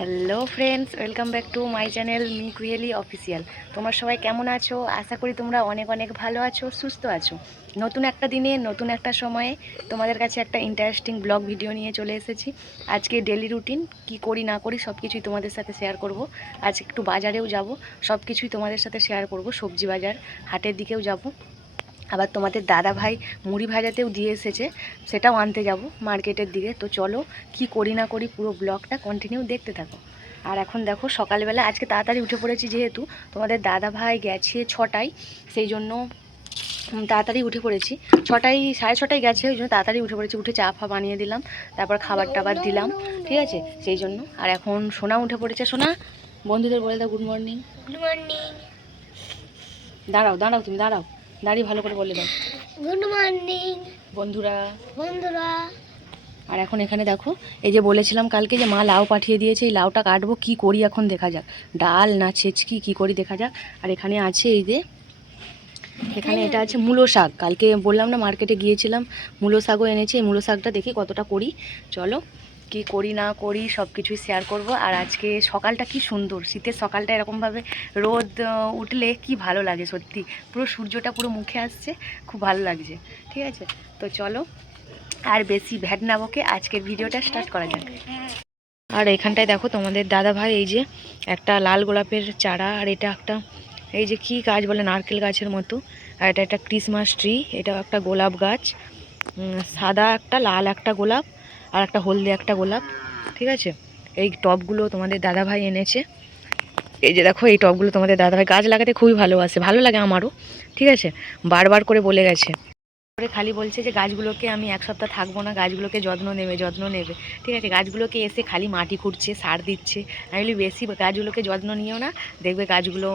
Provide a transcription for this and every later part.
Hello friends welcome back to my channel me Kuheli official তোমরা সবাই কেমন আছো? আশা করি তোমরা অনেক অনেক ভালো আছো, সুস্থ আছো। নতুন একটা দিনে, নতুন একটা সময়ে তোমাদের কাছে একটা ইন্টারেস্টিং ব্লগ ভিডিও নিয়ে চলে এসেছি। আজকে ডেলি রুটিন কি করি, না করি সব কিছুই তোমাদের সাথে শেয়ার করব। আজ একটু বাজারেও যাব সব কিছুই তোমাদের সাথে শেয়ার করব। সবজি বাজার, হাটের দিকেও যাব। আবার তোমাদের দাদা ভাই মুড়ি ভাজাতেও দিয়ে এসেছে সেটাও আনতে যাব মার্কেটের দিকে। তো চলো কি করি না করি পুরো ব্লগটা কন্টিনিউ দেখতে থাকো। আর এখন দেখো সকালবেলা আজকে তাড়াতাড়ি উঠে পড়েছি যেহেতু তোমাদের দাদা ভাই গেছে ছটায় সেই জন্য তাড়াতাড়ি উঠে পড়েছি। ছটায় সাড়ে ছটায় গেছে ওই জন্য তাড়াতাড়ি উঠে পড়েছি। উঠে চা ফা বানিয়ে দিলাম তারপর খাবার টাবার দিলাম ঠিক আছে? সেই জন্য। আর এখন সোনা উঠে পড়েছে। সোনা বন্ধুদের বলে দাও গুড মর্নিং। গুড মর্নিং দাঁড়াও দাঁড়াও তুমি দাঁড়াও। দাঁড়িয়ে ভালো করে বলে দাও। গুড মর্নিং বন্ধুরা। বন্ধুরা। আর এখন এখানে দেখো এই যে বলেছিলাম কালকে যে মা লাউ পাঠিয়ে দিয়েছে এই লাউটা কাটবো কি করি এখন দেখা যাক। ডাল না ছেচকি কি করি দেখা যাক। আর এখানে আছে এই যে এখানে এটা আছে মূলো শাক। কালকে বললাম না মার্কেটে গিয়েছিলাম মূলো শাকও এনেছি এই মূলো শাকটা দেখি কতটা করি। চলো কি করি, না করি সব কিছুই শেয়ার করব। আর আজকে সকালটা কি সুন্দর, শীতের সকালটা এরকমভাবে রোদ উঠলে কি ভালো লাগে সত্যি। পুরো সূর্যটা পুরো মুখে আসছে, খুব ভালো লাগছে, ঠিক আছে? তো চলো, আর বেশি ভ্যাট না বকে আজকের ভিডিওটা স্টার্ট করা যাক। আর এখানটায় দেখো তোমাদের দাদা ভাই, এই যে একটা লাল গোলাপের চারা, আর এটা একটা, এই যে কি গাছ বলে, নারকেল গাছের মতো। আর এটা একটা ক্রিসমাস ট্রি এটা একটা গোলাপ গাছ। সাদা একটা, লাল একটা গোলাপ। আর একটা হলদে একটা গোলাপ, ঠিক আছে? এই টবগুলো তোমাদের দাদা ভাই এনেছে। এই যে দেখো, এই টবগুলো তোমাদের দাদা ভাই গাছ লাগাতে খুবই ভালোবাসে ভালো লাগে আমারও, ঠিক আছে? বারবার করে বলে গেছে। করে খালি বলছে যে, গাছগুলোকে আমি এক সপ্তাহ থাকব না, গাছগুলোকে যত্ন নেবে যত্ন নেবে, ঠিক আছে? গাছগুলোকে এসে খালি মাটি খুঁড়ছে, সার দিচ্ছে আমি বলি বেশি গাছগুলোকে যত্ন নিও না, দেখবে গাছগুলো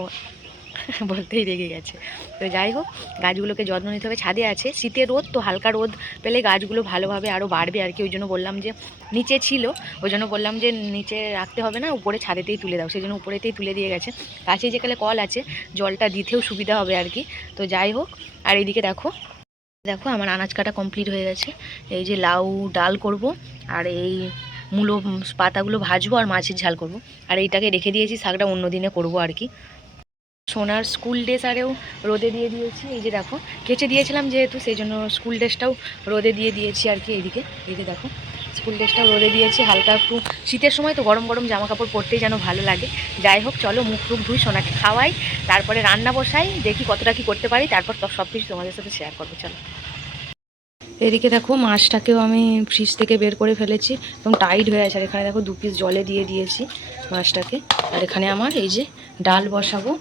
বলতেই রেগে গেছে। তো যাই হোক, গাছগুলোকে যত্ন নিতে হবে। ছাদে আছে শীতের রোদ তো হালকা রোদ পেলে গাছগুলো ভালোভাবে আরও বাড়বে। আর কি, ওই জন্য বললাম যে নিচে ছিল, ওই জন্য বললাম যে নিচে রাখতে হবে না, উপরে ছাদেতেই তুলে দাও। সেই জন্য উপরেতেই তুলে দিয়ে গেছে। কাছে যেখানে কল আছে, জলটা দিতেও সুবিধা হবে আর কি। তো যাই হোক, আর এইদিকে দেখো দেখো আমার আনাজ কাটা কমপ্লিট হয়ে গেছে। এই যে লাউ ডাল করব, আর এই মূলো পাতাগুলো ভাজবো, আর মাছের ঝাল করব। আর এইটাকে রেখে দিয়েছি, শাকটা অন্য দিনে করব আর কি। সোনার স্কুল ড্রেস আরেও রোদে দিয়ে দিয়েছি। এই যে দেখো, কেচে দিয়েছিলাম যেহেতু সেই জন্য স্কুল ড্রেসটাও রোদে দিয়ে দিয়েছি আর কি এইদিকে। এই যে দেখো, স্কুল ড্রেসটাও রোদে দিয়েছি, হালকা একটু শীতের সময় তো গরম গরম জামা কাপড় পরতেই যেন ভালো লাগে। যাই হোক, চলো মুখ টুক ধুই, সোনাকে খাওয়াই, তারপরে রান্না বসাই, দেখি কতটা কি করতে পারি, তারপর সব কিছু তোমাদের সাথে শেয়ার করব, চলো। এদিকে দেখো, মাছটাকেও আমি ফ্রিজ থেকে বের করে ফেলেছি এবং টাইট হয়ে আছে, আর এখানে দেখো দু পিস জলে দিয়ে দিয়েছি মাছটাকে। আর এখানে আমার এই যে ডাল বসাবো।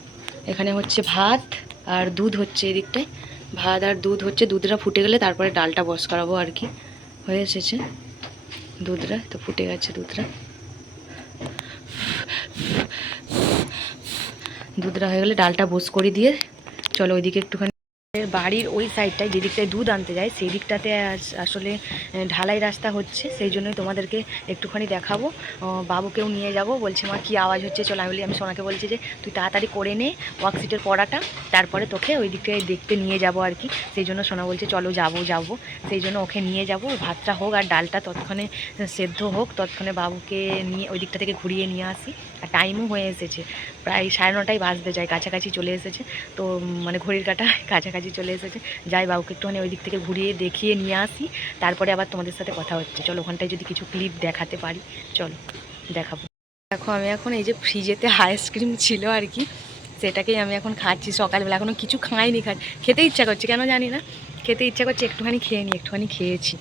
এখানে হচ্ছে ভাত আর দুধ হচ্ছে এদিকটায়। ভাত আর দুধ হচ্ছে, দুধটা ফুটে গেলে তারপরে ডালটা বস করাবো আর কি। হয়ে এসেছে দুধটা, তো ফুটে গেছে দুধটা। দুধটা হয়ে গেলে ডালটা বস করে দিয়ে চলো ওইদিকে একটুখানি বাড়ির ওই সাইডটায় যেদিকটায় দুধ আনতে যায় সেই দিকটাতে আসলে ঢালাই রাস্তা হচ্ছে। সেই জন্যই তোমাদেরকে একটুখানি দেখাবো। বাবুকেও নিয়ে যাব। বলছে, মা, কী আওয়াজ হচ্ছে? চলো, আমি বলি, আমি সোনাকে বলছি যে, তুই তাড়াতাড়ি করে নে ওয়ার্কশিটের পড়াটা, তারপরে তোকে ওই দিকটায় দেখতে নিয়ে যাব আর কি। সেই জন্য সোনা বলছে, চলো, যাব যাব। সেই জন্য ওকে নিয়ে যাব। ভাতটা হোক আর ডালটা তৎক্ষণে সেদ্ধ হোক, তৎক্ষণে বাবুকে নিয়ে ওই দিকটা থেকে ঘুরিয়ে নিয়ে আসি। আর টাইমও হয়ে এসেছে। প্রায় সাড়ে নটায় বাজতে যায়, কাছাকাছি চলে এসেছে। তো মানে ঘড়ির কাটা কাছাকাছি চলে এসেছে। যাই বাবুকে একটুখানি ওই দিক থেকে ঘুরিয়ে দেখিয়ে নিয়ে আসি। তারপরে আবার তোমাদের সাথে কথা হচ্ছে। চলো, ওখানটায় যদি কিছু ক্লিপ দেখাতে পারি। চলো, দেখাবো। দেখো, আমি এখন এই যে ফ্রিজেতে আইসক্রিম ছিল আর কি, সেটাকেই আমি এখন খাচ্ছি সকালবেলা। এখনও কিছু খাইনি খা খেতে ইচ্ছা করছে, কেন জানি না। খেতে ইচ্ছা করছে, একটুখানি খেয়ে নিই একটুখানি খেয়েছি।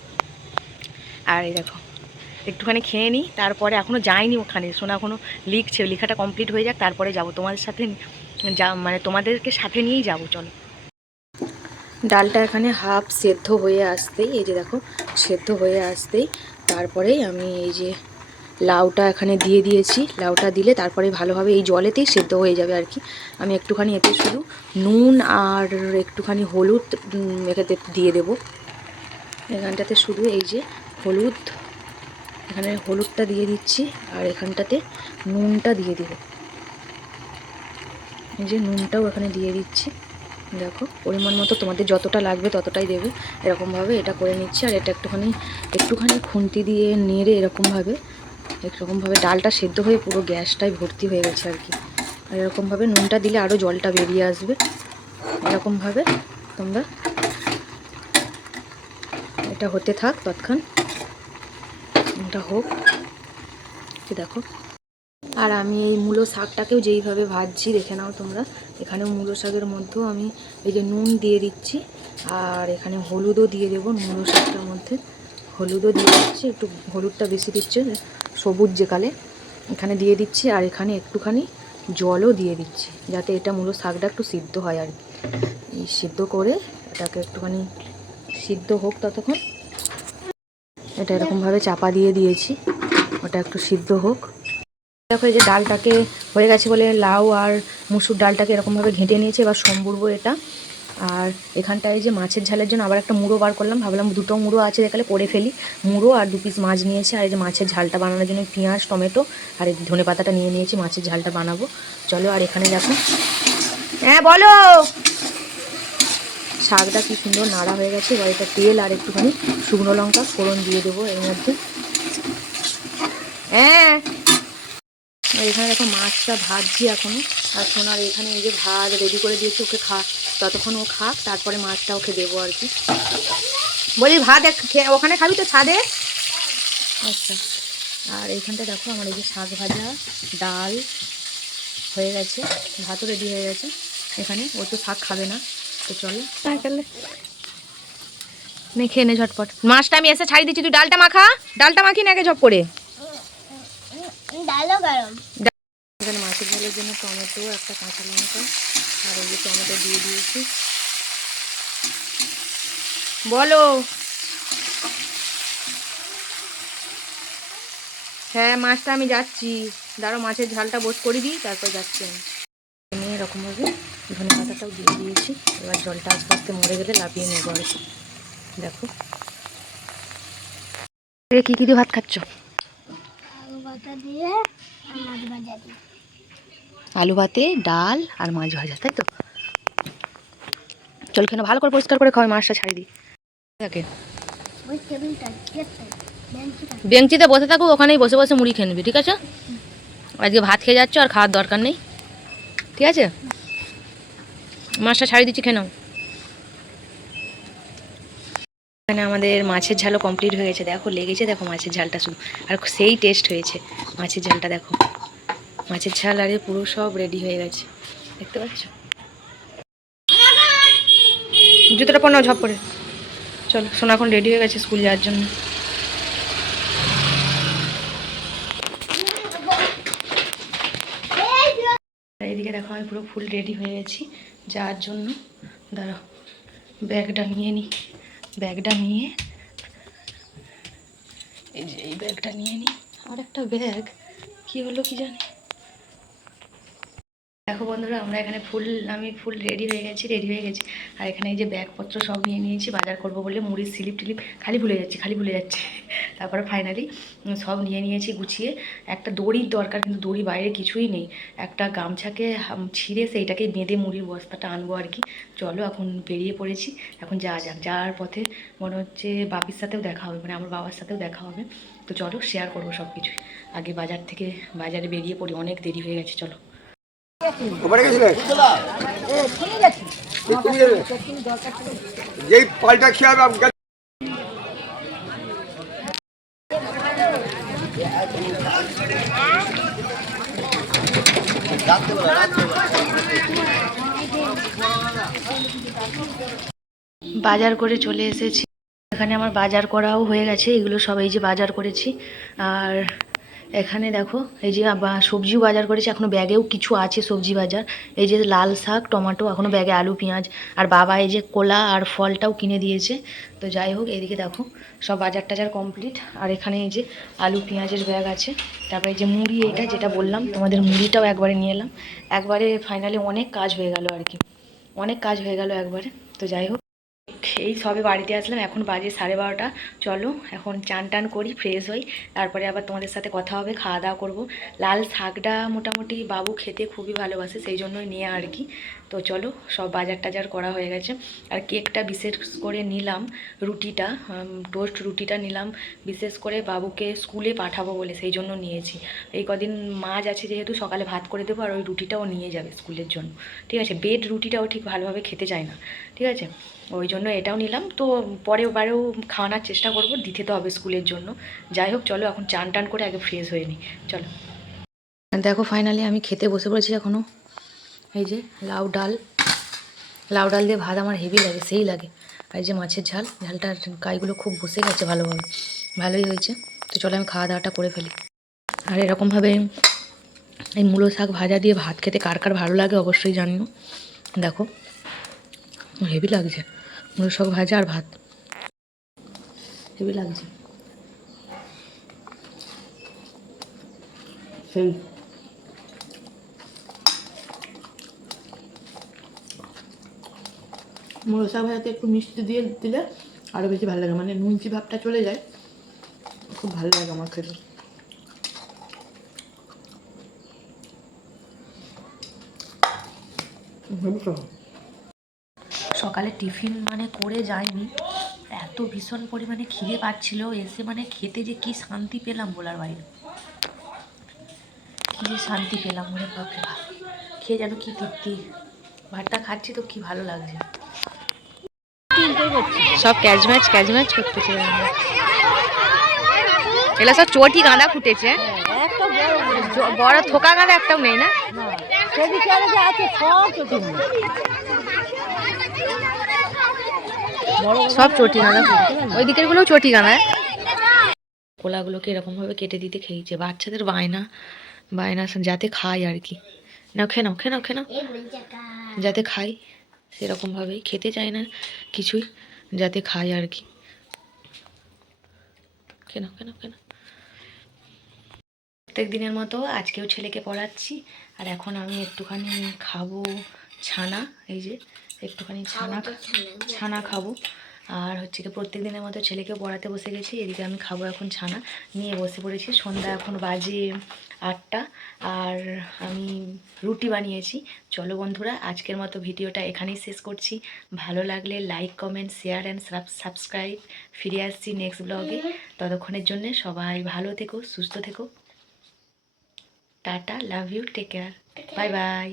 আর এই দেখো একটুখানি খেয়ে নিই, তারপরে এখনও যাইনি ওখানে। শোনা এখনও লিখছে, লেখাটা কমপ্লিট হয়ে যাক, তারপরে যাব। তোমাদের সাথে যা মানে তোমাদেরকে সাথে নিয়েই যাব, চলো। ডালটা এখানে হাফ সেদ্ধ হয়ে আসতেই, এই যে দেখো, সেদ্ধ হয়ে আসতেই তারপরেই আমি এই যে লাউটা এখানে দিয়ে দিয়েছি। লাউটা দিলে তারপরে ভালোভাবে এই জলেতেই সেদ্ধ হয়ে যাবে আর কি। আমি একটুখানি এতে শুধু নুন আর একটুখানি হলুদ এটাতে দিয়ে দেবো। এখানটাতে শুধু এই যে হলুদ এখানে হলুদটা দিয়ে দিচ্ছি আর এখানটাতে নুনটা দিয়ে দিব। এই যে নুনটাও এখানে দিয়ে দিচ্ছি। দেখো, পরিমাণ মতো তোমাদের যতটা লাগবে ততটাই দেবে। এরকমভাবে এটা করে নিচ্ছি আর এটা একটুখানি একটুখানি খুন্তি দিয়ে নেড়ে এরকমভাবে এরকমভাবে ডালটা সেদ্ধ হয়ে পুরো গ্যাসটাই ভর্তি হয়ে গেছে আর কি। আর এরকমভাবে নুনটা দিলে আরও জলটা বেরিয়ে আসবে। এরকমভাবে তোমরা এটা হতে থাক তৎক্ষণ। এটা হোক। দেখো। আর আমি এই মূলো শাকটাকেও যেইভাবে ভাজছি, দেখে নাও তোমরা। এখানেও মূলো শাকের মধ্যেও আমি এই যে নুন দিয়ে দিচ্ছি, আর এখানে হলুদও দিয়ে দেবো মূলো শাকটার মধ্যে। হলুদও দিয়ে দিচ্ছি, একটু হলুদটা বেশি দিচ্ছে সবুজ যে কালে। এখানে দিয়ে দিচ্ছি, আর এখানে একটুখানি জলও দিয়ে দিচ্ছি, যাতে এটা মূলো শাকটা একটু সিদ্ধ হয় আর কি। সিদ্ধ করে এটাকে একটুখানি সিদ্ধ হোক ততক্ষণ। এটা এরকমভাবে চাপা দিয়ে দিয়েছি। ওটা একটু সিদ্ধ হোক। দেখো এই যে ডালটাকে হয়ে গেছে বলে লাউ আর মুসুর ডালটাকে এরকমভাবে ঘেঁটে নিয়েছে, এবার সম্বুরবো এটা। আর এখানটায় যে মাছের ঝালের জন্য আবার একটা মুড়ো বার করলাম, ভাবলাম দুটো মুড়ো আছে দেখালে করে ফেলি। মুড়ো আর দু পিস মাছ নিয়েছে, আর এই যে মাছের ঝালটা বানানোর জন্য পেঁয়াজ, টমেটো আর এই ধনে পাতাটা নিয়ে নিয়েছি, মাছের ঝালটা বানাবো। চলো আর এখানে দেখো। হ্যাঁ বলো! শাকটা কি সুন্দর নাড়া হয়ে গেছে। এবার এটা তেল আর একটুখানি শুকনো লঙ্কা ফোড়ন দিয়ে দেবো এর মধ্যে। হ্যাঁ। এখানে দেখো মাছটা ভাজছি এখনও। আর সোনার এখানে এই যে ভাত রেডি করে দিয়েছি, ওকে খা ততক্ষণ ও খাক, তারপরে মাছটা ওকে দেবো আর কি। বলি ভাত ওখানে খাবি তো ছাদে? আচ্ছা। আর এইখানটা দেখো আমার এই যে শাক ভাজা, ডাল হয়ে গেছে, ভাতও রেডি হয়ে গেছে। এখানে ও তো শাক খাবে না। তো চলো। নে খেয়ে নে ঝটপট। মাছটা আমি এসে ছাড়ি দিচ্ছি তুই ডালটা মাখা। ডালটা মাখি না আগে ঝপ করে। ডালও গরম। এখানে মাছের ঝোলের জন্য টমেটো একটা কাঁচা লঙ্কা আর এই যে টমেটো দিয়ে দিয়েছি। বলো। হ্যাঁ মাছটা আমি যাচ্ছি। দাঁড়ো মাছের ঝালটা বোধ করে দিই তারপর যাচ্ছি আমি আমি। এরকমভাবে। ধনে পাতাটাও দিয়ে দিয়েছি। এবার জলটা আস্তে আস্তে মরে গেলে লাভিয়ে নেব আর কি। দেখো। কী কী দিয়ে ভাত খাচ্ছ? আলু ভাতে ডাল আর মাছ ভাজা তাই তো? চল ভালো করে পরিষ্কার করে খাওয়াই মাছটা ছাড়ি দিই। থাকে ওই টেবিলটা গেটটা বেঞ্চটা। বেঞ্চিতে বসে থাকো ওখানেই বসে বসে মুড়ি খেয়ে নিবি ঠিক আছে? আজকে ভাত খেয়ে যাচ্ছ আর খাওয়ার দরকার নেই। ঠিক আছে? মাছটা ছাড়ি দিচ্ছি, খেয়ে নাও। এখানে আমাদের মাছের ঝালও কমপ্লিট হয়ে গেছে। দেখো, লেগেছে দেখো মাছের ঝালটা শুধু। আর সেই টেস্ট হয়েছে মাছের ঝালটা, দেখো। মাছের ঝাল আরে পুরো সব রেডি হয়ে গেছে। দেখতে পাচ্ছ? জুতোটা নাও ঝপ করে। চলো, সোনা এখন রেডি হয়ে গেছে স্কুল যাওয়ার জন্য আর এদিকে দেখো, আমি পুরো ফুল রেডি হয়ে গেছি। যাওয়ার জন্য, দাঁড়াও, ব্যাগটা নিয়ে নিই ব্যাগটা নিয়ে, এই যে এই ব্যাগটা নিয়ে নিই আর একটা ব্যাগ, কি হলো কি জানি? দেখো বন্ধুরা, আমরা এখানে ফুল, আমি ফুল রেডি হয়ে গেছি রেডি হয়ে গেছি। আর এখানে এই যে ব্যাগপত্র সব নিয়ে নিয়েছি, বাজার করব বলে মুড়ির স্লিপ টিলিপ খালি ভুলে যাচ্ছি, খালি ভুলে যাচ্ছে। তারপরে ফাইনালি সব নিয়ে নিয়েছি গুছিয়ে। একটা দড়ির দরকার, কিন্তু দড়ি বাইরে কিছুই নেই। একটা গামছাকে ছিঁড়ে সেইটাকে বেঁধে মুড়ির বস্তাটা আনব আর কি। চলো এখন বেরিয়ে পড়েছি, এখন যাওয়া যাক। যাওয়ার পথে মনে হচ্ছে বাপির সাথেও দেখা হবে মানে আমার বাবার সাথেও দেখা হবে। তো চলো শেয়ার করব সব কিছুই আগে বাজার থেকে বাজারে বেরিয়ে পড়ি, অনেক দেরি হয়ে গেছে, চলো। যেই পাল্টা খেয়ে হবে বাজার করে চলে এসেছি। এখানে আমার বাজার করাও হয়ে গেছে। এগুলো সবাই যে বাজার করেছি। আর এখানে দেখো, এই যে সবজিও বাজার করেছি, এখনও ব্যাগেও কিছু আছে সবজি বাজার। এই যে লাল শাক, টমেটো, এখনও ব্যাগে আলু, পেঁয়াজ, আর বাবা এই যে কোলা আর ফলটাও কিনে দিয়েছে। তো যাই হোক এদিকে দেখো, সব বাজার টাজার কমপ্লিট আর এখানে এই যে আলু, পেঁয়াজের ব্যাগ আছে। তারপরে এই যে মুড়ি, এইটা যেটা বললাম, তোমাদের মুড়িটাও একবারে নিয়ে এলাম। একবারে ফাইনালি অনেক কাজ হয়ে গেল আর কি। অনেক কাজ হয়ে গেল একবারে। তো যাই হোক এই সবে বাড়িতে আসলাম। এখন বাজে সাড়ে বারোটা। চলো, এখন চান টান করি ফ্রেশ হই। তারপরে আবার তোমাদের সাথে কথা হবে, খাওয়া দাওয়া করব। লাল শাকটা মোটামুটি বাবু খেতে খুবই ভালোবাসে, সেই জন্যই নিয়ে আর কি। তো চলো, সব বাজার টাজার করা হয়ে গেছে। আর কেকটা বিশেষ করে নিলাম, রুটিটা টোস্ট রুটিটা নিলাম। বিশেষ করে বাবুকে স্কুলে পাঠাবো বলে, সেই জন্য নিয়েছি। এই কদিন মাছ আছে যেহেতু, সকালে ভাত করে দেবো, আর ওই রুটিটাও নিয়ে যাবে স্কুলের জন্য। ঠিক আছে? বেড রুটিটাও ঠিক ভালোভাবে খেতে চায় না। ঠিক আছে? ওই জন্য এটাও নিলাম। তো পরের বারেও খাওয়ানোর চেষ্টা করব দিতে তো হবে স্কুলের জন্য। যাই হোক, চলো এখন চান টান করে আগে ফ্রেশ হয়ে নিই চলো। দেখো ফাইনালি আমি খেতে বসে পড়েছি এখনও এই যে লাউ ডাল। লাউ ডাল দিয়ে ভাত আমার হেভি লাগে, সেই লাগে। আর এই যে মাছের ঝাল ঝালটার গাইগুলো খুব বসে গেছে ভালোভাবে। ভালোই হয়েছে। তো চলো আমি খাওয়া দাওয়াটা করে ফেলি। আর এরকমভাবে এই মূলো শাক ভাজা দিয়ে ভাত খেতে কার কার ভালো লাগে অবশ্যই জানিও। দেখো। হেভি লাগছে। মূলো শাক ভাজা আর ভাত। হেভি লাগছে। সেই মুলো শাক ভাজাতে একটু মিষ্টি দিয়ে দিলে আরও বেশি ভালো লাগে। মানে নুনচি ভাবটা চলে যায়। খুব ভালো লাগে আমার খেতে। সকালে টিফিন মানে করে যায়নি এত ভীষণ পরিমাণে খিদে পাচ্ছিল এসে মানে খেতে যে কি শান্তি পেলাম বলার বাইরে। কি যে শান্তি পেলাম মনে বাপরে বাপ। খেয়ে যেন কি তৃপ্তি। ভাতটা খাচ্ছি তো কি ভালো লাগছে। সব ক্যাচ ম্যাচ ক্যাচ ম্যাচ করতেছে এগুলো সব চটি গাঁদা ফুটেছে। বড় থোকা গাঁদা একটাও নেই না? সব চটি গাঁদা ওই দিকের গুলোও চটি গাঁদা কোলাগুলোকে এরকমভাবে কেটে দিতে খেয়েছে। বাচ্চাদের বায়না বায়না যাতে খায় আর কি। নাও, খেয়ে নাও খেয়ে নাও খেয়ে নাও। যাতে খাই সেরকমভাবেই। খেতে চায় না কিছুই, যাতে খায় আর কি। প্রত্যেক দিনের মতো আজকেও ছেলেকে পড়াচ্ছি। আর এখন আমি একটুখানি খাব ছানা, এই যে। একটুখানি ছানা ছানা খাব। আর হচ্ছে কি প্রত্যেক দিনের মতো ছেলেকে পড়াতে বসে গেছি এদিকে আমি খাব এখন ছানা নিয়ে বসে পড়েছি। সন্ধ্যা এখন বাজে আটটা আর আমি রুটি বানিয়েছি। চলো বন্ধুরা আজকের মতো ভিডিওটা এখানেই শেষ করছি। ভালো লাগলে like comment share and subscribe ফিরে আসছি নেক্সট ব্লগে ততক্ষণের জন্য সবাই ভালো থেকো সুস্থ থেকো। Tata love you take care bye bye